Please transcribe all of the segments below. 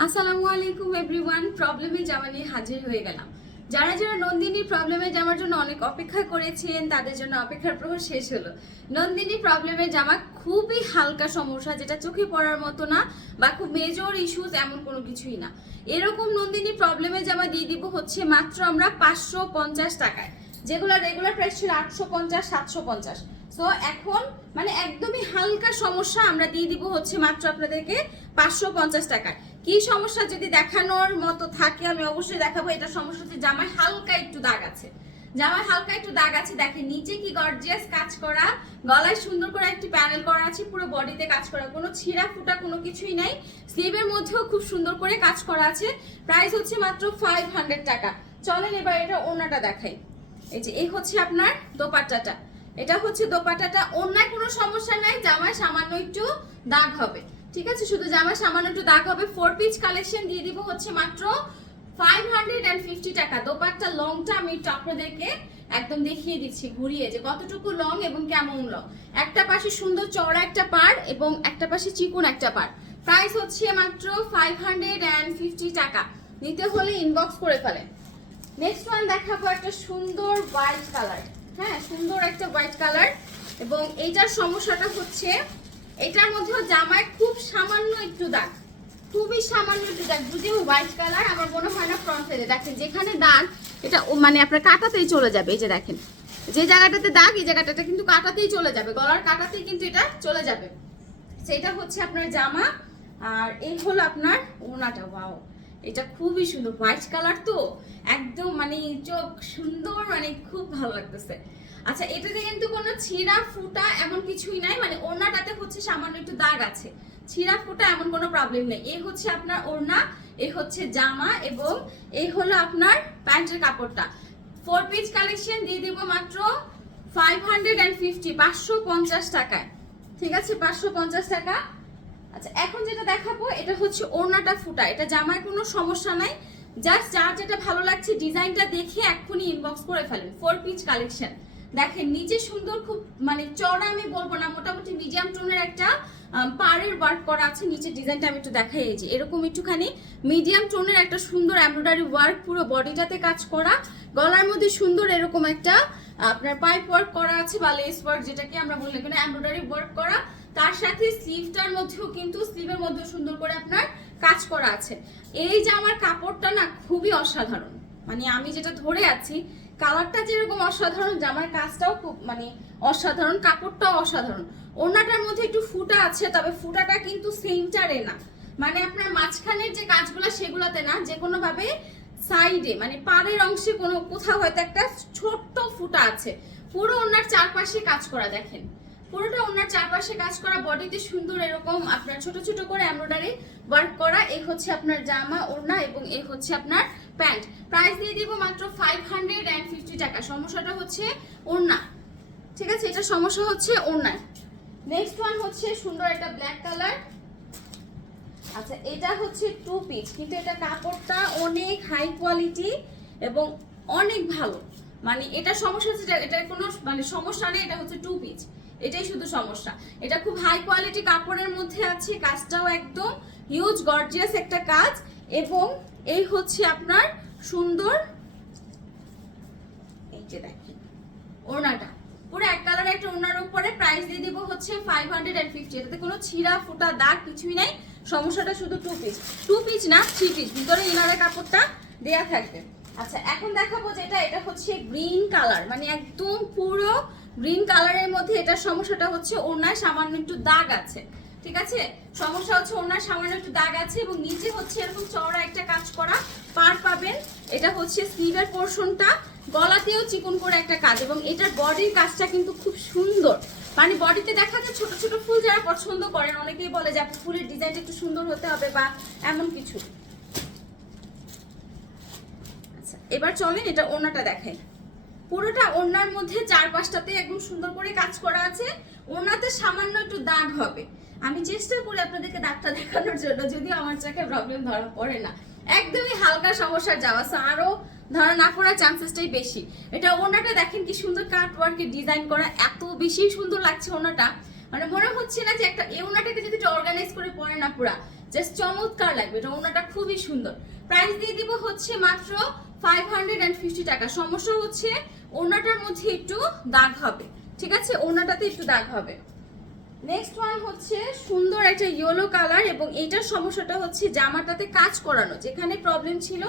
আসসালামু আলাইকুম এভরিওয়ান, প্রবলেমে জামা নিয়ে হাজির হয়ে গেলাম। যারা যারা নন্দিনী প্রবলেমে জামার জন্য অনেক অপেক্ষা করেছেন, তাদের জন্য অপেক্ষার প্রহর শেষ হলো। নন্দিনী প্রবলেমের জামা খুবই হালকা সমস্যা, যেটা চোখে পড়ার মতো না বা খুব মেজর ইস্যুস এমন কোনো কিছুই না। এরকম নন্দিনী প্রবলেমের জামা দিয়ে দিব হচ্ছে মাত্র আমরা পাঁচশো পঞ্চাশ টাকায়, যেগুলো রেগুলার প্রাইস ছিল আটশো পঞ্চাশ, সাতশো পঞ্চাশ। সো এখন মানে একদমই হালকা সমস্যা আমরা দিয়ে দিব হচ্ছে মাত্র আপনাদেরকে পাঁচশো পঞ্চাশ টাকায়। কি সমস্যা যদি দেখানোর মতো থাকে, আমি অবশ্যই দেখাবো। এটা সমস্যা হচ্ছে জামায় হালকা একটু দাগ আছে। জামায় হালকা একটু দাগ আছে। দেখেন, নিচে কি গর্জিয়াস কাজ করা, গলায় সুন্দর করে একটি প্যানেল করা আছে, পুরো বডিতে কাজ করা। কোনো ছিঁড়া ফুটা কোনো কিছুই নাই। স্লিভের মধ্যেও খুব সুন্দর করে কাজ করা আছে। প্রাইস হচ্ছে মাত্র ফাইভ হান্ড্রেড টাকা। চলেন এবার এটা ওনাটা দেখাই। এই যে, এই হচ্ছে আপনার দোপাট্টাটা। এটা হচ্ছে দোপাট্টাটা। অন্যায় কোনো সমস্যা নাই। জামায় সামান্য একটু দাগ হবে। ঠিক আছে, শুধু জামায় সামান্য একটু দাগ হবে ফোর পিচ কালেকশন দিয়ে দিব হচ্ছে মাত্র ফাইভ হান্ড্রেড অ্যান্ড ফিফটি টাকা। দোপাট্টা লংটা আমি একটু আপনাদেরকে একদম দেখিয়ে দিচ্ছি, ঘুরিয়ে যে কতটুকু লং এবং কেমন লং একটা পাশে সুন্দর চড়া একটা পার এবং একটা পাশে চিকুন একটা পার প্রাইস হচ্ছে মাত্র ফাইভ হান্ড্রেড অ্যান্ড ফিফটি টাকা। নিতে হলে ইনবক্স করে ফেলেন। নেক্সট ওয়ান দেখাবো একটা সুন্দর হোয়াইট কালার হ্যাঁ সুন্দর একটা হোয়াইট কালার এবং এইটার সমস্যাটা হচ্ছে এটার মধ্যেও জামায় খুব সামান্য একটু দাগ। খুবই সামান্য একটু দাগ। যদিও হোয়াইট কালার আমার মনে হয় না ফ্রন্ট সাইডে দেখেন, যেখানে দাগ, এটা মানে আপনার কাটাতেই চলে যাবে। এই যে দেখেন, যে জায়গাটাতে দাগ, এই জায়গাটাতে কিন্তু কাটাতেই চলে যাবে। গলার কাটাতেই কিন্তু এটা চলে যাবে। সেটা হচ্ছে আপনার জামা, আর এই হলো আপনার ওনাটা ওয়াও এটা খুবই সুন্দর। হোয়াইট কালার তো, একদম মানে চোখ সুন্দর মানে খুব ভালো লাগতেছে। আচ্ছা এটাতে কিন্তু কোনো ছিঁড়া ফুটা এমন কিছুই নাই মানে ওড়নাটাতে হচ্ছে সামান্য একটু দাগ আছে। ছিঁড়া ফুটা এমন কোনো প্রবলেম নেই। এই হচ্ছে আপনার ওড়না এই হচ্ছে জামা এবং এই হলো আপনার প্যান্টের কাপড়টা। ফোর পিস কালেকশন দিয়ে দিব মাত্র ফাইভ হান্ড্রেড অ্যান্ড ফিফটি পাঁচশো পঞ্চাশ টাকায়। ঠিক আছে, পাঁচশো পঞ্চাশ টাকা। আচ্ছা এখন যেটা দেখাবো, এটা হচ্ছে ওড়নাটা ফুটা। এটা জামায় কোনো সমস্যা নাই। জাস্ট যার যেটা ভালো লাগছে ডিজাইনটা দেখে এক্ষুনি ইনবক্স করে ফেলেন। ফোর পিচ কালেকশন দেখেন নিচে সুন্দর খুব মানে চড়া আমি বলব না, মোটামুটি মিডিয়াম টোনের একটা পাড়ের ওয়ার্ক করা আছে নিচে ডিজাইনটা আমি একটু দেখাই যে, এরকম একটুখানি মিডিয়াম টোনের একটা সুন্দর এমব্রয়ডারি ওয়ার্ক পুরো বডিটাতে কাজ করা, গলার মধ্যে সুন্দর এরকম একটা, আপনার পাইপ ওয়ার্ক করা আছে বা লেস ওয়ার্ক যেটাকে আমরা বলি এখানে এমব্রয়ডারি ওয়ার্ক করা, তার সাথে স্লিভটার মধ্যেও কিন্তু স্লিভের মধ্যেও সুন্দর করে আপনার কাজ করা আছে। এই যে আমার কাপড়টা না খুবই অসাধারণ মানে আমি যেটা ধরে আছি কালারটা যেরকম অসাধারণ, জামার কাজটাও খুব মানে অসাধারণ, কাপড়টাও অসাধারণ। ওনাটার মধ্যে একটু ফুটা আছে, তবে ফুটাটা কিন্তু সেন্টারে না। মানে আপনার মাঝখানের যে কাজগুলো সেগুলোতে না যে কোনো ভাবে সাইডে মানে পাড়ের অংশে কোনো, কোথাও হয়তো একটা ছোট্ট ফুটা আছে। পুরো ওনার চারপাশে কাজ করা, দেখেন। পুরোটা ওনার চারপাশে কাজ করা, বডিতে সুন্দর এরকম আপনার ছোট ছোট করে এমব্রয়ডারি ওয়ার্ক করা এই হচ্ছে আপনার জামা, ওড়না এবং এই হচ্ছে আপনার প্যান্ট। প্রাইস দিয়ে দিব মাত্র ফাইভ হান্ড্রেড অ্যান্ড ফিফটি টাকা। সমস্যাটা হচ্ছে ওড়না। ঠিক আছে? এটা সমস্যা হচ্ছে ওড়নায়। নেক্সট ওয়ান হচ্ছে সুন্দর একটা ব্ল্যাক কালার আচ্ছা এটা হচ্ছে টু পিস কিন্তু এটা কাপড়টা অনেক হাই কোয়ালিটি এবং অনেক ভালো। মানে এটা সমস্যা হচ্ছে এটা কোনো মানে সমস্যা নেই, এটা হচ্ছে টু পিস এটাই শুধু সমস্যা। এটা খুব হাই কোয়ালিটি কাপড়ের মধ্যে আছে, কাজটাও একদম হিউজ গর্জিয়াস একটা কাজ এবং এই হচ্ছে আপনার সুন্দর, এই যে দেখেন, ওড়নাটা। পুরো এক কালার একটা ওড়নার উপরে প্রাইস দিয়ে দিব হচ্ছে ফাইভ হান্ড্রেড অ্যান্ড ফিফটি এটাতে কোনো ছিঁড়া ফুটা দাগ কিছুই নাই। সমস্যাটা শুধু টু পিস টু পিস না থ্রি পিস ভিতরে ইনারের কাপড়টা দেয়া থাকবে। আচ্ছা এখন দেখাবো যেটা, এটা হচ্ছে গ্রিন কালার মানে একদম পুরো গ্রিন কালারের মধ্যে এটার সমস্যাটা হচ্ছে ওড়নায় সামান্য একটু দাগ আছে। ঠিক আছে? সমস্যা হচ্ছে ওনার সামান্য একটু দাগ আছে এবং নিচে হচ্ছে এরকম চওড়া একটা কাজ করা পার পাবেন এটা হচ্ছে স্লিভের পোর্শনটা গলাতেও চিকন করে একটা কাজ এবং এটার বডির কাজটা কিন্তু খুব সুন্দর। মানে বডিতে দেখা যায় ছোট ছোট ফুল যারা পছন্দ করেন, অনেকেই বলে যে আপনি ফুলের ডিজাইনটা একটু সুন্দর হতে হবে বা এমন কিছু। আচ্ছা এবার চলেন এটা ওনাটা দেখাই পুরোটা ওনার মধ্যে চার পাঁচটাতে একদম সুন্দর করে কাজ করা আছে। ওনাতে সামান্য একটু দাগ হবে। আমি চেষ্টা করি আপনাদেরকে দাগটা দেখানোর জন্য, যদিও আমার চোখে প্রবলেম ধরা পড়ে না। একদমই হালকা সমস্যার যাওয়া সো আরও ধরা না পড়ার চান্সেসটাই বেশি। এটা ওনাটা দেখেন কি সুন্দর কাট ওয়ার্কের ডিজাইন করা, এত বেশি সুন্দর লাগছে ওনাটা। মানে মনে হচ্ছে না যে একটা এই ওনাটাকে যদি একটু অর্গানাইজ করে পরে না পুরা জাস্ট চমৎকার লাগবে, এটা ওনাটা খুবই সুন্দর। প্রাইস দিয়ে দিব হচ্ছে মাত্র ফাইভ হান্ড্রেড অ্যান্ড ফিফটি টাকা। সমস্যা হচ্ছে ওনাটার মধ্যে একটু দাগ হবে, ঠিক আছে? ওনাটাতে একটু দাগ হবে। নেক্সট ওয়ান হচ্ছে সুন্দর একটা ইয়েলো কালার এবং এইটার সমস্যাটা হচ্ছে জামাটাতে কাজ করানো। যেখানে প্রবলেম ছিল,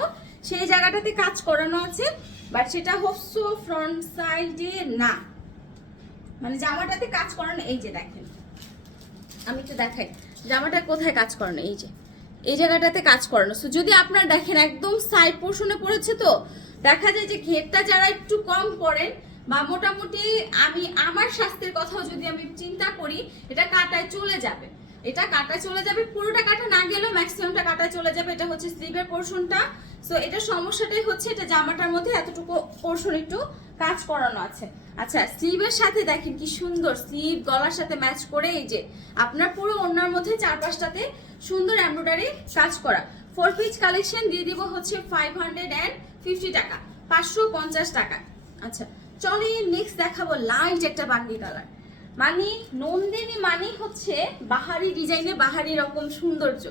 সেই জায়গাটাতে কাজ করানো আছে বাট সেটা হচ্ছে ফ্রন্ট সাইডে না। মানে জামাটাতে কাজ করানো, এই যে দেখেন। আমি একটু দেখাই। জামাটা কোথায় কাজ করানো? এই যে। এই জায়গাটাতে কাজ করানো। সো যদি আপনার দেখেন, একদম সাইড পোর্শনে পড়েছে তো, দেখা যায় যে ঘেরটা যারা একটু কম পড়েন বা মোটামুটি আমি আমার স্বাস্থ্যের কথাও যদি আমি চিন্তা করি, এটা কাটায় চলে যাবে। এটা কাটায় চলে যাবে, পুরোটা কাটা না গেলেও ম্যাক্সিমামটা কাটায় চলে যাবে। এটা হচ্ছে স্লিভের পোর্শনটা সো এটা সমস্যাটাই হচ্ছে, এটা জামাটার মধ্যে এতটুকু পোর্শন একটু কাজ করানো আছে। আচ্ছা স্লিভের সাথে দেখেন কি সুন্দর। স্লিভ গলার সাথে ম্যাচ করে এই যে, আপনার পুরো ওড়নার মধ্যে চার পাঁচটাতে সুন্দর এমব্রয়ডারি কাজ করা। ফোর পিচ কালেকশন দিয়ে দিব হচ্ছে ফাইভ হান্ড্রেড অ্যান্ড ফিফটি টাকা, পাঁচশো পঞ্চাশ টাকা। আচ্ছা চলে নেক্সট দেখাবো লাইট একটা বাঙ্গি কালার মানে নন্দিনী মানে হচ্ছে বাহারি ডিজাইনে বাহারি রকম সৌন্দর্য।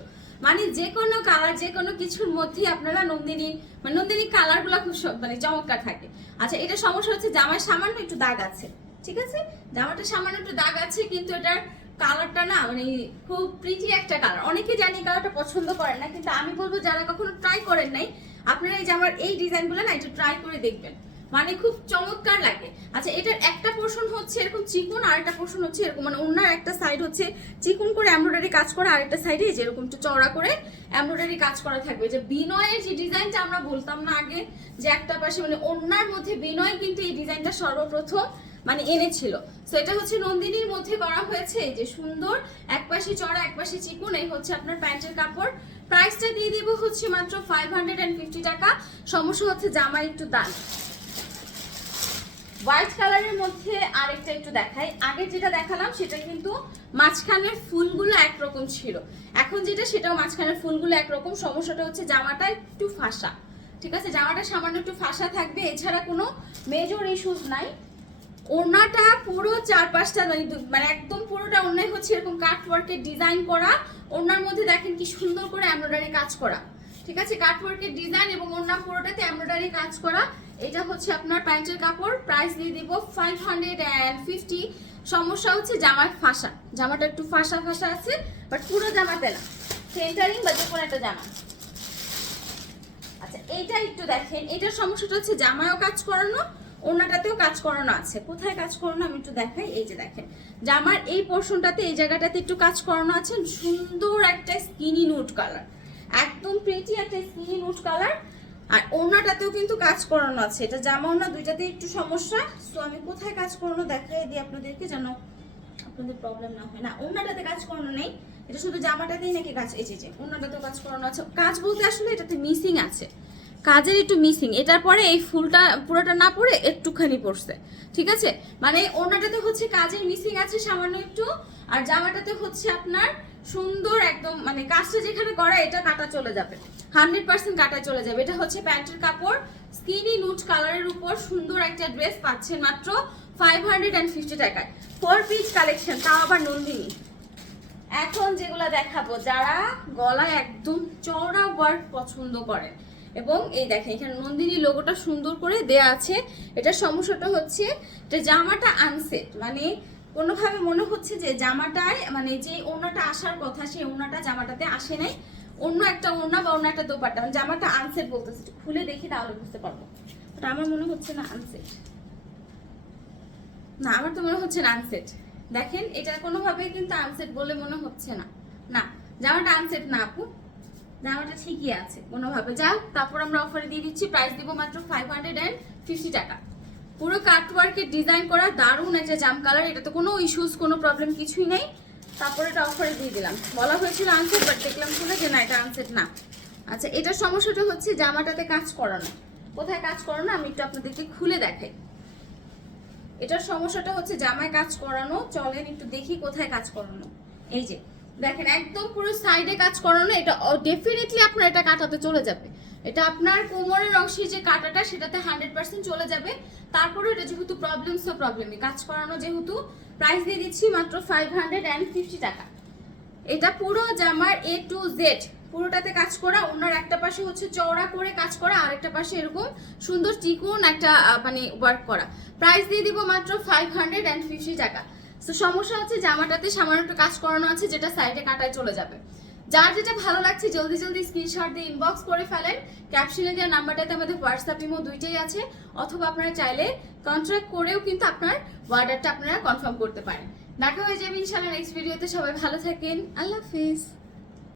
মানে যে কোনো কালার যে কোনো কিছুর মধ্যেই আপনারা নন্দিনী মানে নন্দিনী কালারগুলো খুব মানে চমৎকার থাকে। আচ্ছা এটা সমস্যা হচ্ছে জামার সামান্য একটু দাগ আছে, ঠিক আছে? জামাটা সামান্য একটু দাগ আছে, কিন্তু এটার কালারটা না মানে খুব প্রিটি একটা কালার অনেকে জানি কালারটা পছন্দ করেন না, কিন্তু আমি বলব যারা কখনো ট্রাই করেন নাই, আপনারা এই জামার এই ডিজাইনগুলো না একটু ট্রাই করে দেখবেন। মানে খুব চমৎকার লাগে। আচ্ছা এটার একটা পোর্শন হচ্ছে এরকম চিকন, আর একটা পোর্শন হচ্ছে এরকম মানে অন্য একটা সাইড হচ্ছে চিকন করে এমব্রয়ডারি কাজ করা, আর একটা সাইডে যেরকম একটু চওড়া করে এমব্রয়ডারি কাজ করা থাকবে। যে বিনয়ের যে ডিজাইনটা আমরা বলতাম না আগে, যে একটা পাশে মানে অন্যার মধ্যে বিনয় কিন্তু এই ডিজাইনটা সর্বপ্রথম মানে এনেছিল। তো এটা হচ্ছে নন্দিনীর মধ্যে করা হয়েছে যে সুন্দর, এক পাশে চড়া এক পাশে চিকুন, এই হচ্ছে আপনার প্যান্টের কাপড়। প্রাইসটা দিয়ে দিব হচ্ছে মাত্র ফাইভ হান্ড্রেড অ্যান্ড ফিফটি টাকা। সমস্যা হচ্ছে জামা একটু দাম। হোয়াইট কালারের মধ্যে আরেকটা একটু দেখাই। আগে যেটা দেখালাম, সেটা কিন্তু মাঝখানের ফুলগুলো একরকম ছিল। এখন যেটা, সেটাও মাঝখানের ফুলগুলো একরকম। সমস্যাটা হচ্ছে জামাটা একটু ফাঁসা, ঠিক আছে? জামাটা সামান্য একটু ফাঁসা থাকবে। এছাড়া কোনো মেজর ইস্যুস নাই। ওড়নাটা পুরো চার পাঁচটা মানে মানে একদম পুরোটা ওড়নায় হচ্ছে এরকম কাট ওয়ার্কের ডিজাইন করা। ওড়নার মধ্যে দেখেন কি সুন্দর করে এমব্রয়ডারি কাজ করা, ঠিক আছে? কাট ওয়ার্কের ডিজাইন এবং ওড়না পুরোটাতে এমব্রয়ডারি কাজ করা। এটা হচ্ছে আপনার প্যান্টের কাপড়। প্রাইস দিয়ে দিব ফাইভ হান্ড্রেড অ্যান্ড ফিফটি সমস্যা হচ্ছে জামার ফাঁসা। জামাটা একটু ফাঁসা ফাঁসা আছে বাট পুরো জামাতে না। সেন্টারিং বা যে কোনো একটা জামা। আচ্ছা এইটা একটু দেখেন। এটার সমস্যাটা হচ্ছে জামায়ও কাজ করানো ওনাটাতেও কাজ করানো আছে। কোথায় কাজ করানো আমি একটু দেখাই, এই যে দেখেন। জামার এই পোর্শনটাতে এই জায়গাটাতে একটু কাজ করানো আছে। সুন্দর একটা স্কিনি নুট কালার একদম প্রিটি একটা স্কিনি নুট কালার আর ওনাটাতেও কিন্তু কাজ করানো আছে। এটা জামা ওনা দুইটাতে একটু সমস্যা। সো আমি কোথায় কাজ করানো দেখাই দিই আপনাদেরকে যেন আপনাদের প্রবলেম না হয়। না ওনাটাতে কাজ করানো নেই। এটা শুধু জামাটাতেই নাকি কাজ, এই যে ওনাটাতেও কাজ করানো আছে। কাজ বলতে আসলে এটাতে মিসিং আছে। কাজের একটু মিসিং এটার পরে এই ফুলটা পুরোটা না পড়ে একটুখানি পড়ছে। ঠিক আছে? মানে ওনাটাতে হচ্ছে কাজের মিসিং আছে সামান্য একটু, আর জামাটাতে হচ্ছে আপনার সুন্দর একদম মানে কাজটা যেখানে করা, এটা কাটা চলে যাবে। হান্ড্রেড পার্সেন্ট কাটা চলে যাবে। এটা হচ্ছে প্যান্টের কাপড়। স্কিনি নুট কালারের উপর সুন্দর একটা ড্রেস পাচ্ছেন মাত্র ফাইভ হান্ড্রেড অ্যান্ড ফিফটি টাকায়। ফোর পিস কালেকশন তাও আবার নন্দিনী। এখন যেগুলো দেখাবো, যারা গলায় একদম চওড়া ওয়ার্ক পছন্দ করেন, এবং এই দেখেন, এখানে নন্দিনী লোগোটা সুন্দর করে দেয়া আছে। এটার সমস্যাটা হচ্ছে এটা জামাটা আনসেট মানে কোনোভাবে মনে হচ্ছে যে জামাটায় মানে যে ওড়নাটা আসার কথা, সেই ওড়নাটা জামাটাতে আসে নাই। অন্য একটা ওড়না বা অন্য একটা দোপাট্টা মানে জামাটা আনসেট বলতেছে খুলে দেখি তাহলে বুঝতে পারব। বাট আমার মনে হচ্ছে না আনসেট না, আমার তো মনে হচ্ছে না আনসেট দেখেন, এটা কোনোভাবেই কিন্তু আনসেট বলে মনে হচ্ছে না। না, জামাটা আনসেট না আপু। জামাটা ঠিকই আছে, কোনোভাবে। যাও তারপর আমরা অফারে দিয়ে দিচ্ছি প্রাইস দিব মাত্র ফাইভ হান্ড্রেড অ্যান্ড ফিফটি টাকা। পুরো কাটওয়ার্কের ডিজাইন করা, দারুণ একটা জাম কালার এটা তো কোনো ইস্যুস কোনো প্রবলেম কিছুই নেই। তারপর এটা অফারে দিয়ে দিলাম। বলা হয়েছিল আনসেট বাট দেখলাম শুনে যে না, এটা আনসেট না। আচ্ছা এটার সমস্যাটা হচ্ছে জামাটাতে কাজ করানো কোথায় কাজ করানো আমি একটু আপনাদেরকে খুলে দেখাই। এটার সমস্যাটা হচ্ছে জামায় কাজ করানো, চলেন একটু দেখি কোথায় কাজ করানো। এই যে, দেখেন, একদম পুরো সাইডে কাজ করানো, এটা ডেফিনেটলি আপনার এটা কাটাতে চলে যাবে। এটা আপনার কোমরের অংশে যে কাটাটা, সেটাতে হান্ড্রেড পার্সেন্ট চলে যাবে। তারপরে এটা যেহেতু প্রবলেমস তো প্রবলেমই কাজ করানো যেহেতু প্রাইস দিয়ে দিচ্ছি মাত্র ফাইভ হান্ড্রেড অ্যান্ড ফিফটি টাকা। এটা পুরো জামার এ টু জেড পুরোটাতে কাজ করা। ওনার একটা পাশে হচ্ছে চওড়া করে কাজ করা আর একটা পাশে এরকম সুন্দর চিকুন একটা মানে ওয়ার্ক করা। প্রাইস দিয়ে দিব মাত্র ফাইভ হান্ড্রেড অ্যান্ড ফিফটি টাকা। তো সমস্যা হচ্ছে জামাটাতে সামান্য একটু কাজ করানো আছে, যেটা সাইডে কাটায় চলে যাবে। যার যেটা ভালো লাগছে, জলদি জলদি স্ক্রিনশট দিয়ে ইনবক্স করে ফেলেন। ক্যাপশনে দেওয়া নাম্বারটাতে আমাদের হোয়াটসঅ্যাপ ইমো দুইটাই আছে। অথবা আপনারা চাইলে কন্ট্রাক্ট করেও কিন্তু আপনার অর্ডারটা আপনারা কনফার্ম করতে পারেন। দেখা হয়ে যাবে ইনশাআল্লাহ নেক্সট ভিডিওতে সবাই ভালো থাকেন। আল্লাহ হাফিজ।